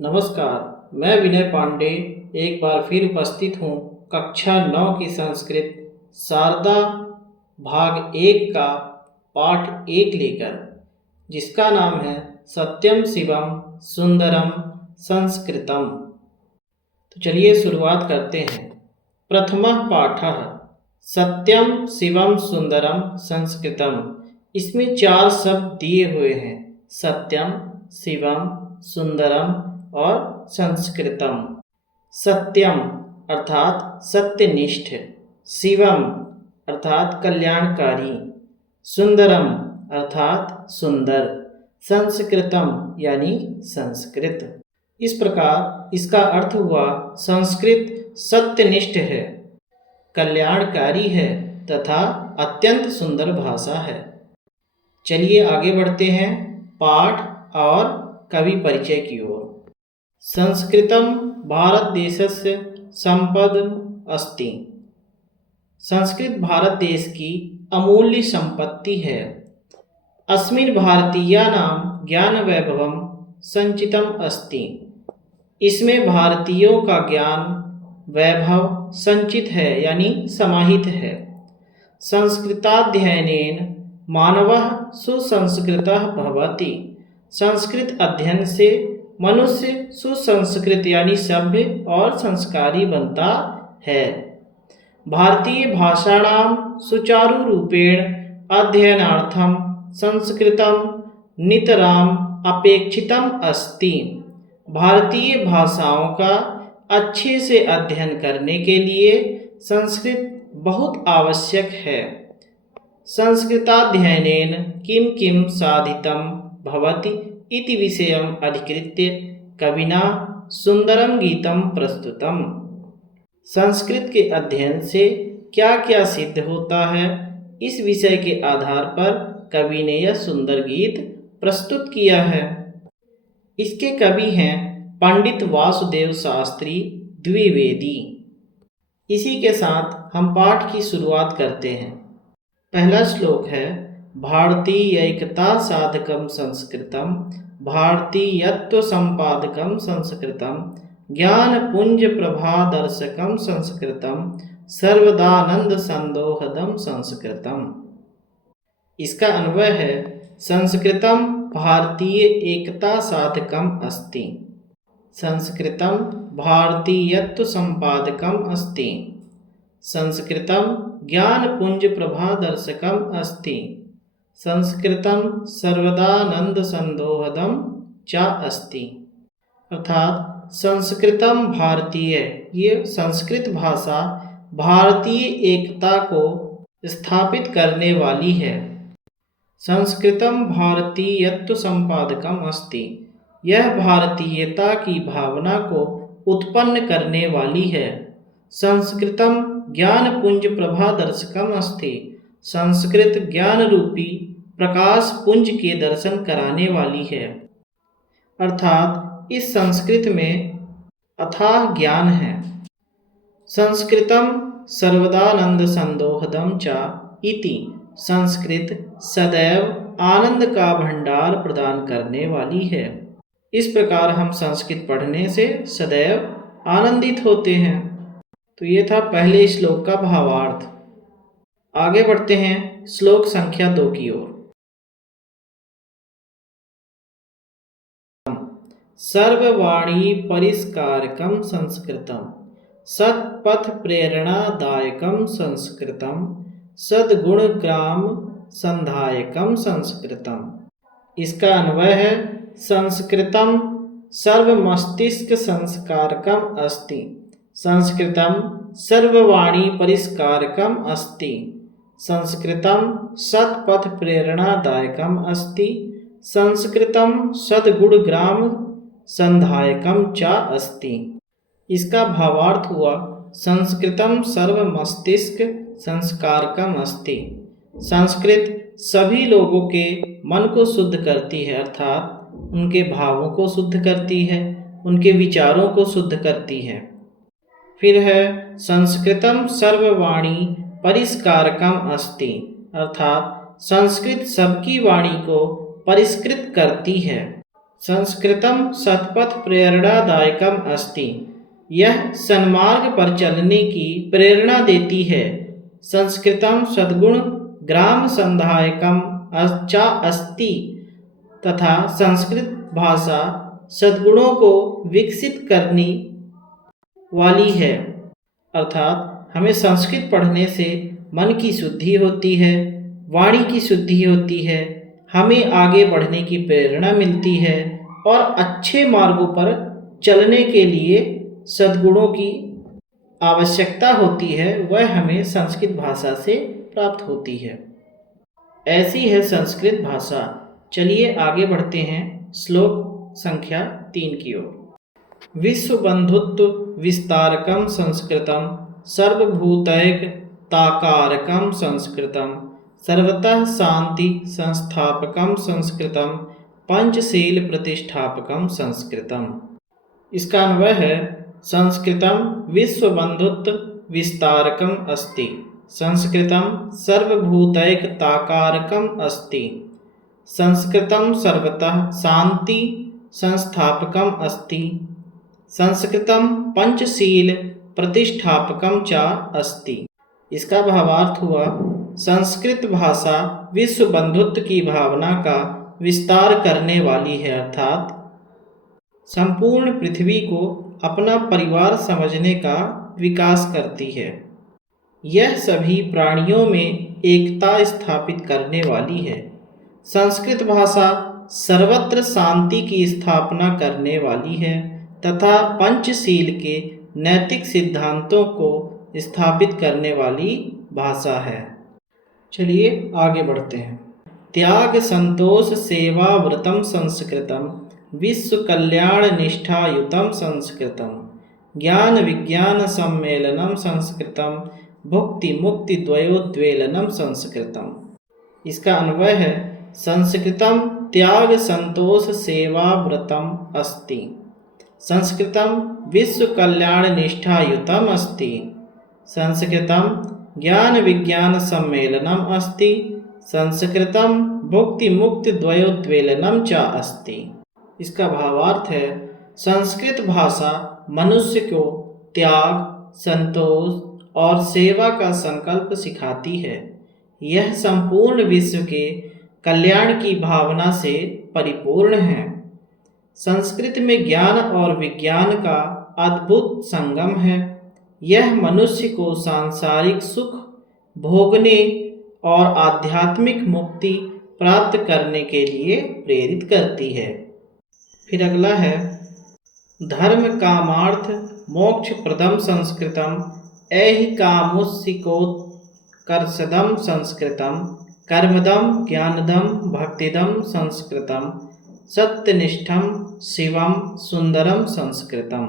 नमस्कार, मैं विनय पांडे एक बार फिर उपस्थित हूँ कक्षा 9 की संस्कृत शारदा भाग 1 का पाठ 1 लेकर, जिसका नाम है सत्यम शिवम सुंदरम संस्कृतम। तो चलिए शुरुआत करते हैं। प्रथमः पाठः सत्यम शिवम सुंदरम संस्कृतम। इसमें 4 शब्द दिए हुए हैं, सत्यम, शिवम, सुंदरम और संस्कृतम। सत्यम अर्थात सत्यनिष्ठ, शिवम अर्थात कल्याणकारी, सुंदरम अर्थात सुंदर, संस्कृतम यानी संस्कृत। इस प्रकार इसका अर्थ हुआ संस्कृत सत्यनिष्ठ है, कल्याणकारी है तथा अत्यंत सुंदर भाषा है। चलिए आगे बढ़ते हैं पाठ और कवि परिचय की ओर। संस्कृतम भारत देशस्य संपद अस्ति। संस्कृत भारत देश की अमूल्य संपत्ति है। अस्मिन् भारतीयानां ज्ञान वैभवं संचितम अस्ति। इसमें भारतीयों का ज्ञान वैभव संचित है यानी समाहित है। संस्कृताध्ययनेन मानवः सुसंस्कृतः भवति। संस्कृत अध्ययन से मनुष्य सुसंस्कृत यानी सभ्य और संस्कारी बनता है। भारतीय भाषाणां सुचारु रूपेण अध्ययनार्थं संस्कृतं नितराम अपेक्षितम अस्ति। भारतीय भाषाओं का अच्छे से अध्ययन करने के लिए संस्कृत बहुत आवश्यक है। संस्कृताध्ययनेन किं किं साधितं भवति इति विषयम् अधिकृत्य कविना सुंदरम गीतम प्रस्तुतम। संस्कृत के अध्ययन से क्या क्या सिद्ध होता है, इस विषय के आधार पर कवि ने यह सुंदर गीत प्रस्तुत किया है। इसके कवि हैं पंडित वासुदेव शास्त्री द्विवेदी। इसी के साथ हम पाठ की शुरुआत करते हैं। पहला श्लोक है भारतीयैकता साधकम संस्कृतम, भारतीयत्व संपादकम संस्कृतम, ज्ञान पुंज प्रभादर्शकम संस्कृतम, सर्वदानंद संदोहदम संस्कृतम। इसका अन्वय है संस्कृतम भारतीय एकता साधकम अस्ति। संस्कृतम भारतीयत्व संपादकम अस्ति। संस्कृतम ज्ञान पुंज प्रभादर्शकम अस्ति। संस्कृतम सर्वदानंद संदोहदम च अस्ति। अर्थात संस्कृतम भारतीय, ये संस्कृत भाषा भारतीय एकता को स्थापित करने वाली है। संस्कृतम भारतीयत्व संपादकम अस्ति, यह भारतीयता की भावना को उत्पन्न करने वाली है। संस्कृतम ज्ञान पुंज प्रभादर्शकम अस्ति, संस्कृत ज्ञान रूपी प्रकाश पुंज के दर्शन कराने वाली है। अर्थात इस संस्कृत में अथाह ज्ञान है। संस्कृतम सर्वदानंद संदोहदम च इति, संस्कृत सदैव आनंद का भंडार प्रदान करने वाली है। इस प्रकार हम संस्कृत पढ़ने से सदैव आनंदित होते हैं। तो ये था पहले श्लोक का भावार्थ। आगे बढ़ते हैं श्लोक संख्या 2 की ओर। सर्ववाणी परिष्कारकम संस्कृतम, सत्पथ प्रेरणादायकम संस्कृतम, सद्गुण ग्राम संधायकम संस्कृतम। इसका अन्वय है संस्कृतम सर्वमस्तिष्क संस्कारकम अस्ति। संस्कृतम सर्ववाणी परिष्कारकम अस्ति। संस्कृतम सत्पथ प्रेरणादायकम अस्ति। संस्कृतम सद्गुण ग्राम संधायकम च अस्ति। इसका भावार्थ हुआ संस्कृतम सर्वमस्तिष्क संस्कारकम अस्ति। संस्कृत सभी लोगों के मन को शुद्ध करती है, अर्थात उनके भावों को शुद्ध करती है, उनके विचारों को शुद्ध करती है। फिर है संस्कृतम सर्ववाणी परिष्कारकम अस्ति, अर्थात संस्कृत सबकी वाणी को परिष्कृत करती है। संस्कृतं सत्पथ प्रेरणादायकम अस्ति। यह सन्मार्ग पर चलने की प्रेरणा देती है। संस्कृतं सद्गुण ग्राम संधायकम च अस्ति तथा संस्कृत भाषा सद्गुणों को विकसित करने वाली है। अर्थात हमें संस्कृत पढ़ने से मन की शुद्धि होती है, वाणी की शुद्धि होती है, हमें आगे बढ़ने की प्रेरणा मिलती है और अच्छे मार्गों पर चलने के लिए सद्गुणों की आवश्यकता होती है, वह हमें संस्कृत भाषा से प्राप्त होती है। ऐसी है संस्कृत भाषा। चलिए आगे बढ़ते हैं श्लोक संख्या 3 की ओर। विश्व बंधुत्व विस्तारकम संस्कृतम सर्वभूतैक ताकारकम संस्कृतम सर्वतः शांति संस्थापकम संस्कृतम पंचशील प्रतिष्ठापकम संस्कृतम। इसका अन्वय है संस्कृतम विश्व बंधुत्व विस्तारकम अस्ति, संस्कृतम सर्वभूतैक ताकारकम अस्ति, संस्कृतम सर्वतः शांति संस्थापकम अस्ति, संस्कृतम पंचशील प्रतिष्ठापकम च अस्ति। इसका भावार्थ हुआ संस्कृत भाषा विश्व बंधुत्व की भावना का विस्तार करने वाली है, अर्थात संपूर्ण पृथ्वी को अपना परिवार समझने का विकास करती है। यह सभी प्राणियों में एकता स्थापित करने वाली है। संस्कृत भाषा सर्वत्र शांति की स्थापना करने वाली है तथा पंचशील के नैतिक सिद्धांतों को स्थापित करने वाली भाषा है। चलिए आगे बढ़ते हैं। त्याग संतोष सेवा व्रतम संस्कृतम विश्व कल्याण निष्ठायुतम संस्कृतम ज्ञान विज्ञान सम्मेलनम संस्कृतम भुक्ति मुक्ति द्वयोद्वेलनम संस्कृतम। इसका अन्वय है संस्कृतम त्याग संतोष सेवा व्रतम अस्ति, संस्कृतम विश्व कल्याण निष्ठायुतम अस्ति, संस्कृतम ज्ञान विज्ञान सम्मेलनम अस्ति, संस्कृतम भुक्ति मुक्ति द्वयोद्वेलनम च अस्ति। इसका भावार्थ है संस्कृत भाषा मनुष्य को त्याग संतोष और सेवा का संकल्प सिखाती है। यह संपूर्ण विश्व के कल्याण की भावना से परिपूर्ण है। संस्कृत में ज्ञान और विज्ञान का अद्भुत संगम है। यह मनुष्य को सांसारिक सुख भोगने और आध्यात्मिक मुक्ति प्राप्त करने के लिए प्रेरित करती है। फिर अगला है धर्म कामार्थ मोक्ष प्रदम संस्कृतम ऐहिकामुष्सिकोत्कर्षदम संस्कृतम कर्मदम ज्ञानदम भक्तिदम संस्कृतम सत्यनिष्ठम शिवम सुंदरम संस्कृतम।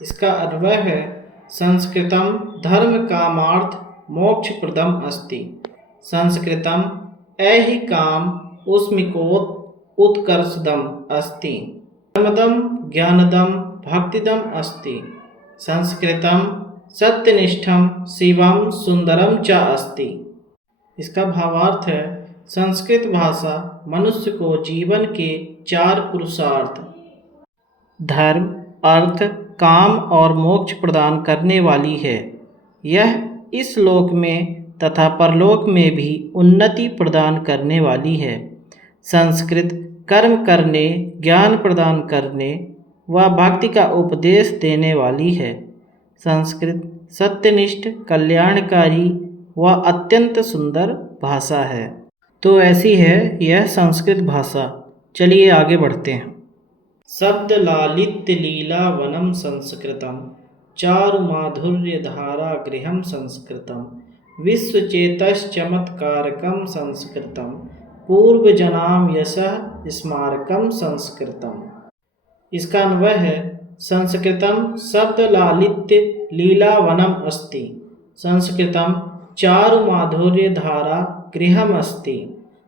इसका अन्वय है संस्कृतम धर्म कामार्थ मोक्ष प्रदम अस्ति, संस्कृतम ऐहिकाम उष्मिकोत् उत्कर्षदम अस्ति, कर्मदम ज्ञानदम भक्तिदम अस्ति, संस्कृतम सत्यनिष्ठम शिवम सुंदरम च अस्ति। इसका भावार्थ है संस्कृत भाषा मनुष्य को जीवन के 4 पुरुषार्थ धर्म अर्थ काम और मोक्ष प्रदान करने वाली है। यह इस लोक में तथा परलोक में भी उन्नति प्रदान करने वाली है। संस्कृत कर्म करने ज्ञान प्रदान करने व भक्ति का उपदेश देने वाली है। संस्कृत सत्यनिष्ठ कल्याणकारी व अत्यंत सुंदर भाषा है। तो ऐसी है यह संस्कृत भाषा। चलिए आगे बढ़ते हैं। शब्द लालित्य लीला वनम संस्कृतम चारु माधुर्य धारा गृहम संस्कृतम विश्वचेतश्चमत्कारकम संस्कृतम पूर्वजनाम यशः स्मारकम संस्कृतम। इसका अन्वय है संस्कृतम शब्द लालित्य लीला वनम अस्ति, संस्कृतम चारु माधुर्य धारा गृहम अस्ति,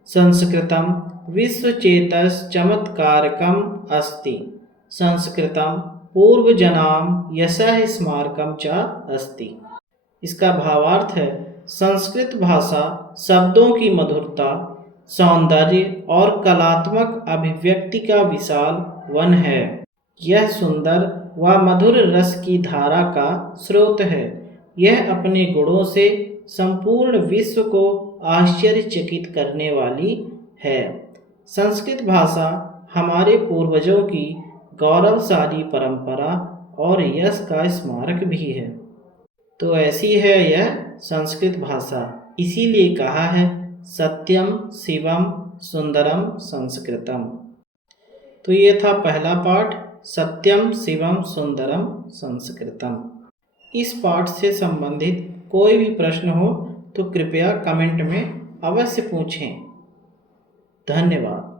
संस्कृतम विश्वचेतश्चमत्कारकम अस्ति, संस्कृतम पूर्वजनाम यशः स्मारकम च अस्ति। इसका भावार्थ है संस्कृत भाषा शब्दों की मधुरता सौंदर्य और कलात्मक अभिव्यक्ति का विशाल वन है। यह सुंदर व मधुर रस की धारा का स्रोत है। यह अपने गुणों से संपूर्ण विश्व को आश्चर्यचकित करने वाली है। संस्कृत भाषा हमारे पूर्वजों की गौरवशाली परंपरा और यश का स्मारक भी है। तो ऐसी है यह संस्कृत भाषा, इसीलिए कहा है सत्यम शिवम सुंदरम संस्कृतम। तो ये था पहला पाठ, सत्यम शिवम सुंदरम संस्कृतम। इस पाठ से संबंधित कोई भी प्रश्न हो तो कृपया कमेंट में अवश्य पूछें। धन्यवाद।